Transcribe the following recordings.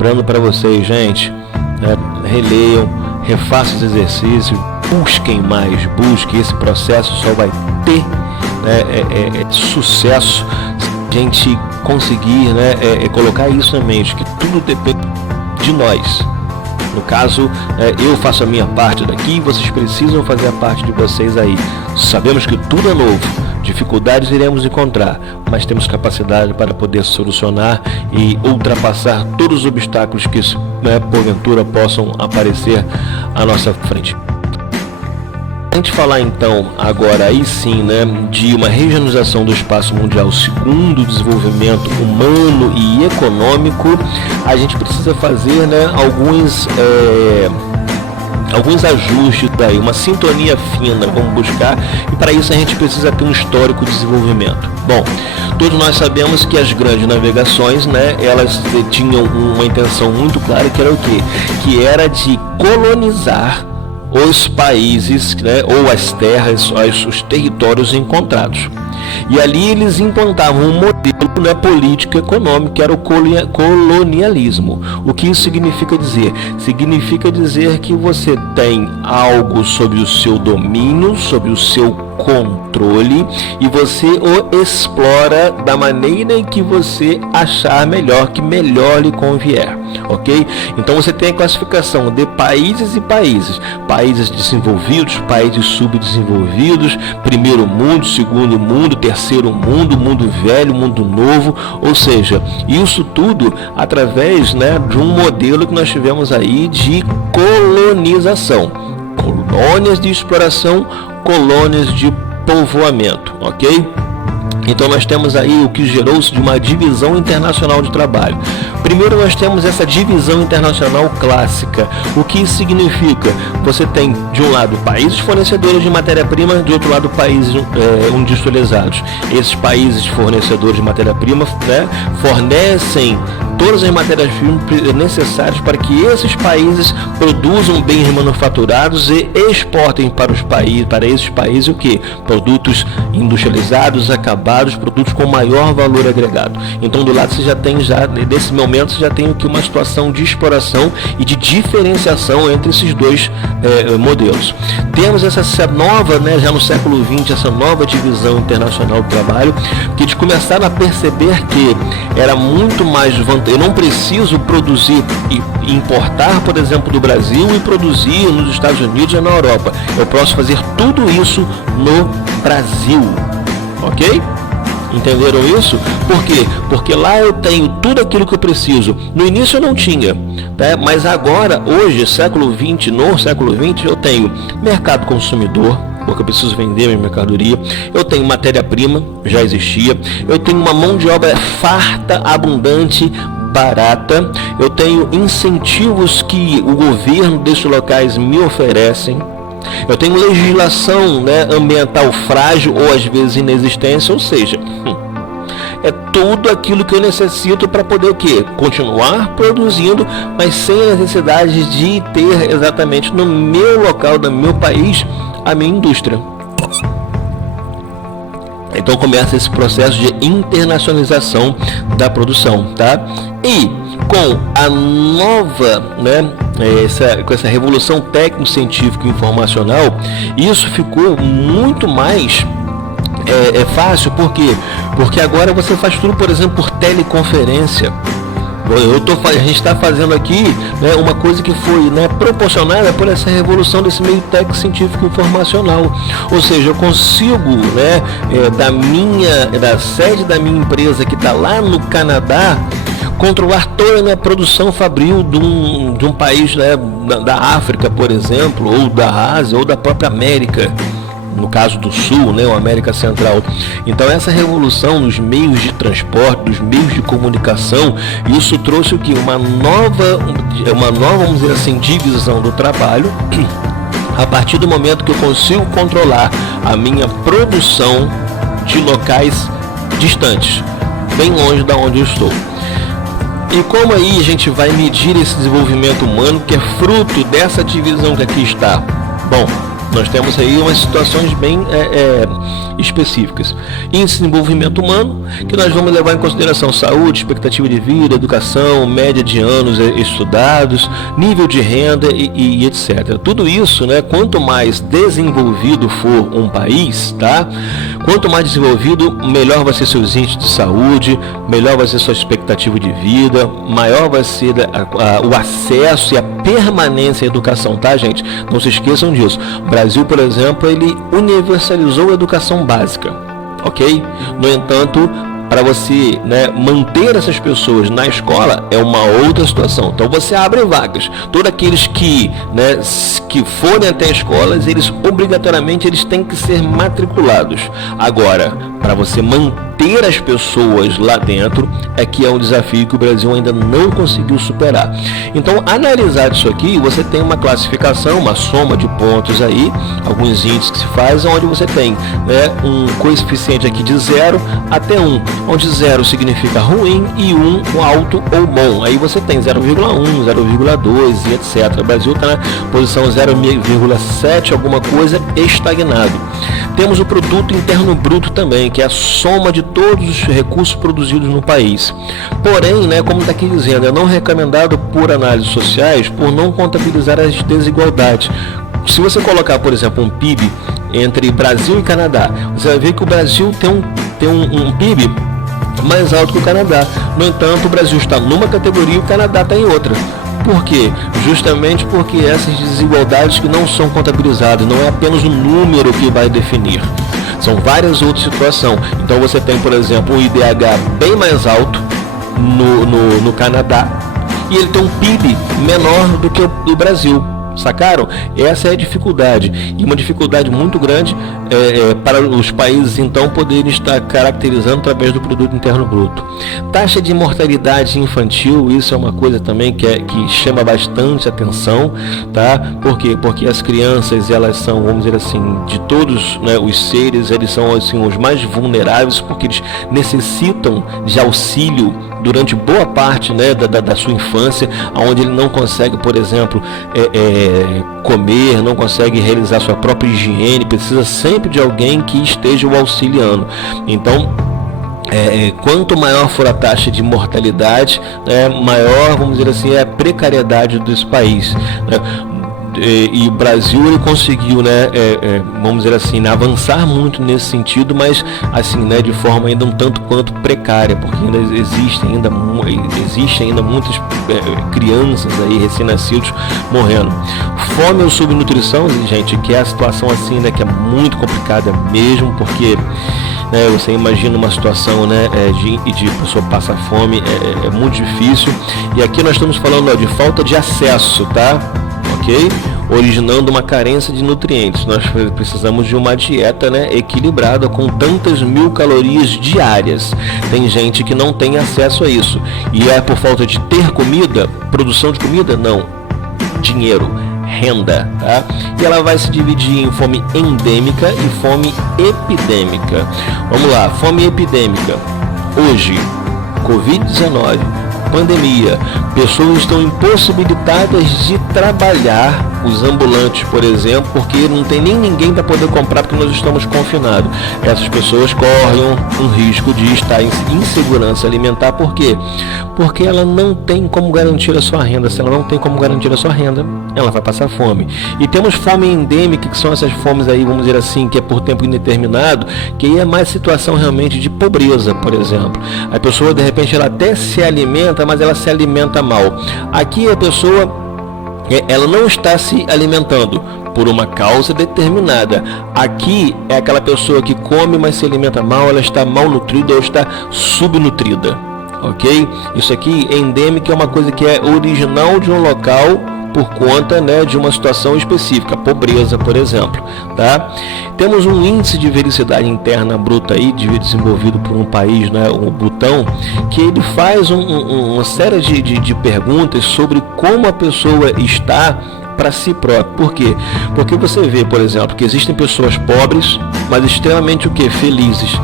Lembrando para vocês, gente, releiam, refaçam os exercícios, busquem mais, busquem. Esse processo só vai ter sucesso se a gente conseguir colocar isso na mente, que tudo depende de nós. No caso, eu faço a minha parte daqui, vocês precisam fazer a parte de vocês aí. Sabemos que tudo é novo, dificuldades iremos encontrar, mas temos capacidade para poder solucionar e ultrapassar todos os obstáculos que porventura possam aparecer à nossa frente. A gente falar então agora aí sim, de uma regionalização do espaço mundial segundo o desenvolvimento humano e econômico, a gente precisa fazer alguns ajustes daí, uma sintonia fina, vamos buscar, e para isso a gente precisa ter um histórico de desenvolvimento. Bom, todos nós sabemos que as grandes navegações, elas tinham uma intenção muito clara, que era o quê? Que era de colonizar os países, ou as terras, os territórios encontrados. E ali eles implantavam um modelo político e econômico, que era o colonialismo. O que isso significa dizer? Significa dizer que você tem algo sob o seu domínio, sob o seu controle, e você o explora da maneira em que você achar melhor, que melhor lhe convier, ok? Então você tem a classificação de países e países: países desenvolvidos, países subdesenvolvidos, primeiro mundo, segundo mundo, terceiro mundo, mundo velho, mundo novo. Ou seja, isso tudo através de um modelo que nós tivemos aí de colonização, colônias de exploração, colônias de povoamento, ok? Então nós temos aí o que gerou-se de uma divisão internacional de trabalho. Primeiro nós temos essa divisão internacional clássica. O que isso significa? Você tem de um lado países fornecedores de matéria-prima, de outro lado países industrializados. Esses países fornecedores de matéria-prima fornecem todas as matérias-primas necessárias para que esses países produzam bens manufaturados e exportem para esses países o que? Produtos industrializados, acabados, produtos com maior valor agregado. Então do lado você já tem, nesse momento você já tem uma situação de exploração e de diferenciação entre esses dois modelos. Temos essa nova, já no século XX, essa nova divisão internacional do trabalho, que eles começaram a perceber que era muito mais vantajoso. Eu não preciso produzir e importar, por exemplo, do Brasil e produzir nos Estados Unidos ou na Europa. Eu posso fazer tudo isso no Brasil, ok? Entenderam isso? Por quê? Porque lá eu tenho tudo aquilo que eu preciso. No início eu não tinha, mas agora, hoje, século XX, no século XX, eu tenho mercado consumidor, porque eu preciso vender minha mercadoria. Eu tenho matéria-prima, já existia. Eu tenho uma mão de obra farta, abundante, barata. Eu tenho incentivos que o governo desses locais me oferecem. Eu tenho legislação ambiental frágil ou às vezes inexistência, ou seja, é tudo aquilo que eu necessito para poder o quê? Continuar produzindo, mas sem a necessidade de ter exatamente no meu local, no meu país, a minha indústria. Então começa esse processo de internacionalização da produção, tá? E com a nova, com essa revolução técnico-científica e informacional, isso ficou muito mais fácil. Por quê? Porque agora você faz tudo, por exemplo, por teleconferência. A gente está fazendo aqui uma coisa que foi proporcionada por essa revolução desse meio técnico científico informacional. Ou seja, eu consigo da sede da minha empresa que está lá no Canadá controlar toda a minha produção fabril de um país da África, por exemplo, ou da Ásia, ou da própria América, no caso do Sul, ou América Central. Então essa revolução nos meios de transporte, dos meios de comunicação, isso trouxe o que? Uma nova, vamos dizer assim, divisão do trabalho, a partir do momento que eu consigo controlar a minha produção de locais distantes, bem longe da onde eu estou. E como aí a gente vai medir esse desenvolvimento humano que é fruto dessa divisão que aqui está? Bom, nós temos aí umas situações bem específicas. Índice de desenvolvimento humano, que nós vamos levar em consideração saúde, expectativa de vida, educação, média de anos estudados, nível de renda e etc. Tudo isso, né, quanto mais desenvolvido for um país, tá? Quanto mais desenvolvido, melhor vai ser seus índices de saúde, melhor vai ser sua expectativa de vida, maior vai ser o acesso e a permanência à educação, tá, gente? Não se esqueçam disso. O Brasil, por exemplo, ele universalizou a educação básica, ok? No entanto, para você, né, manter essas pessoas na escola é uma outra situação. Então você abre vagas. Todos aqueles que, né, que forem até escolas, eles obrigatoriamente eles têm que ser matriculados. Agora, para você manter as pessoas lá dentro, é que é um desafio que o Brasil ainda não conseguiu superar. Então, analisar isso aqui, você tem uma classificação, uma soma de pontos aí, alguns índices que se faz, onde você tem, né, um coeficiente aqui de 0 até 1, onde 0 significa ruim e 1 alto ou bom. Aí você tem 0,1, 0,2 e etc. O Brasil está na posição 0,7 alguma coisa, estagnado. Temos o produto interno bruto também, que é a soma de todos os recursos produzidos no país. Porém, né, como está aqui dizendo, é não recomendado por análises sociais por não contabilizar as desigualdades. Se você colocar, por exemplo, um PIB entre Brasil e Canadá, você vai ver que o Brasil tem um PIB mais alto que o Canadá. No entanto, o Brasil está numa categoria e o Canadá está em outra. Por quê? Justamente porque essas desigualdades que não são contabilizadas, não é apenas o número que vai definir, são várias outras situações. Então você tem, por exemplo, um IDH bem mais alto no Canadá e ele tem um PIB menor do que o do Brasil. Sacaram? Essa é a dificuldade, e uma dificuldade muito grande para os países então poderem estar caracterizando através do produto interno bruto. Taxa de mortalidade infantil, isso é uma coisa também que chama bastante atenção, tá? Por quê? Porque as crianças, elas são, vamos dizer assim, de todos, né, os seres, eles são assim os mais vulneráveis, porque eles necessitam de auxílio durante boa parte, né, da sua infância, onde ele não consegue, por exemplo, comer, não consegue realizar sua própria higiene, precisa sempre de alguém que esteja o auxiliando. Então, quanto maior for a taxa de mortalidade, maior, vamos dizer assim, é a precariedade desse país, né? E o Brasil ele conseguiu, né, vamos dizer assim, avançar muito nesse sentido, mas assim, né, de forma ainda um tanto quanto precária, porque ainda existem ainda muitas crianças aí recém-nascidos morrendo. Fome ou subnutrição, gente, que é a situação assim, né, que é muito complicada mesmo, porque você imagina uma situação, né, de pessoa passar fome, é muito difícil. E aqui nós estamos falando, de falta de acesso, tá? Ok? Originando uma carência de nutrientes. Nós precisamos de uma dieta, né, equilibrada, com tantas 1000 calorias diárias. Tem gente que não tem acesso a isso. E é por falta de ter comida, produção de comida? Não. Dinheiro, renda, tá? E ela vai se dividir em fome endêmica e fome epidêmica. Vamos lá, fome epidêmica. Hoje, Covid-19, pandemia, pessoas estão impossibilitadas de trabalhar, os ambulantes, por exemplo, porque não tem nem ninguém para poder comprar porque nós estamos confinados. Essas pessoas correm um risco de estar em insegurança alimentar. Por quê? Porque ela não tem como garantir a sua renda. Se ela não tem como garantir a sua renda, ela vai passar fome. E temos fome endêmica, que são essas fomes aí, vamos dizer assim, que é por tempo indeterminado, que aí é mais situação realmente de pobreza, por exemplo. A pessoa, de repente, ela até se alimenta, mas ela se alimenta mal. Aqui a pessoa, ela não está se alimentando por uma causa determinada. Aqui é aquela pessoa que come, mas se alimenta mal, ela está malnutrida ou está subnutrida, ok? Isso aqui é endêmico, é uma coisa que é original de um local por conta, né, de uma situação específica, pobreza, por exemplo, tá? Temos um índice de velocidade interna bruta aí, desenvolvido por um país, né, o Butão, que ele faz uma série de perguntas sobre como a pessoa está para si próprio. Por quê? Porque você vê, por exemplo, que existem pessoas pobres, mas extremamente felizes.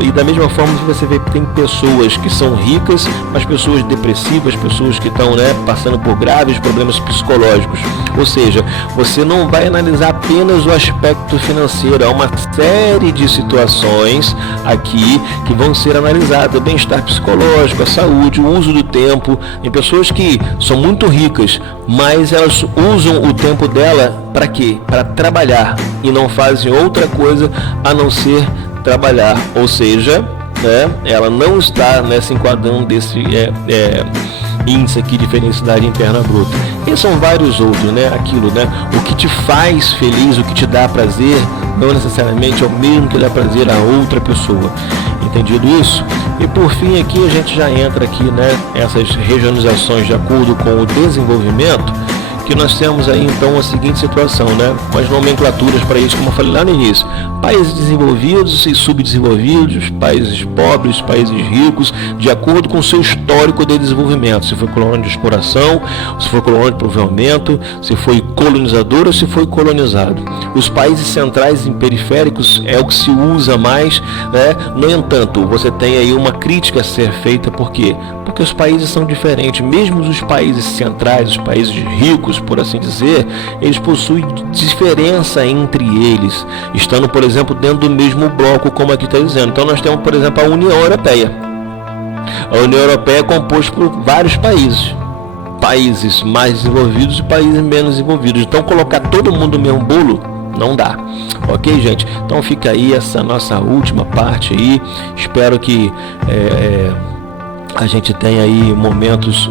E da mesma forma você vê que tem pessoas que são ricas, mas pessoas depressivas, pessoas que estão, né, passando por graves problemas psicológicos. Ou seja, você não vai analisar apenas o aspecto financeiro, há uma série de situações aqui que vão ser analisadas: o bem-estar psicológico, a saúde, o uso do tempo. Em pessoas que são muito ricas, mas elas usam o tempo dela para quê? Para trabalhar, e não fazem outra coisa a não ser trabalhar. Ou seja, ela não está, né, se enquadrando desse índice aqui de felicidade interna bruta. E são vários outros, né? Aquilo, né? O que te faz feliz, o que te dá prazer, não necessariamente é o mesmo que dá prazer a outra pessoa. Entendido isso? E por fim aqui a gente já entra aqui, né, essas regionalizações de acordo com o desenvolvimento, que nós temos aí então a seguinte situação, né, com as nomenclaturas para isso, como eu falei lá no início: países desenvolvidos e subdesenvolvidos, países pobres, países ricos, de acordo com o seu histórico de desenvolvimento, se foi colônia de exploração, se foi colônia de desenvolvimento, se foi colonizador ou se foi colonizado. Os países centrais e periféricos é o que se usa mais, né? No entanto, você tem aí uma crítica a ser feita. Por quê? Porque os países são diferentes. Mesmo os países centrais, os países ricos, por assim dizer, eles possuem diferença entre eles, estando, por exemplo, dentro do mesmo bloco, como aqui está dizendo. Então nós temos, por exemplo, a União Europeia. A União Europeia é composta por vários países mais desenvolvidos e países menos desenvolvidos. Então colocar todo mundo no mesmo bolo não dá. Ok, gente? Então fica aí essa nossa última parte aí. Espero que a gente tenha aí momentos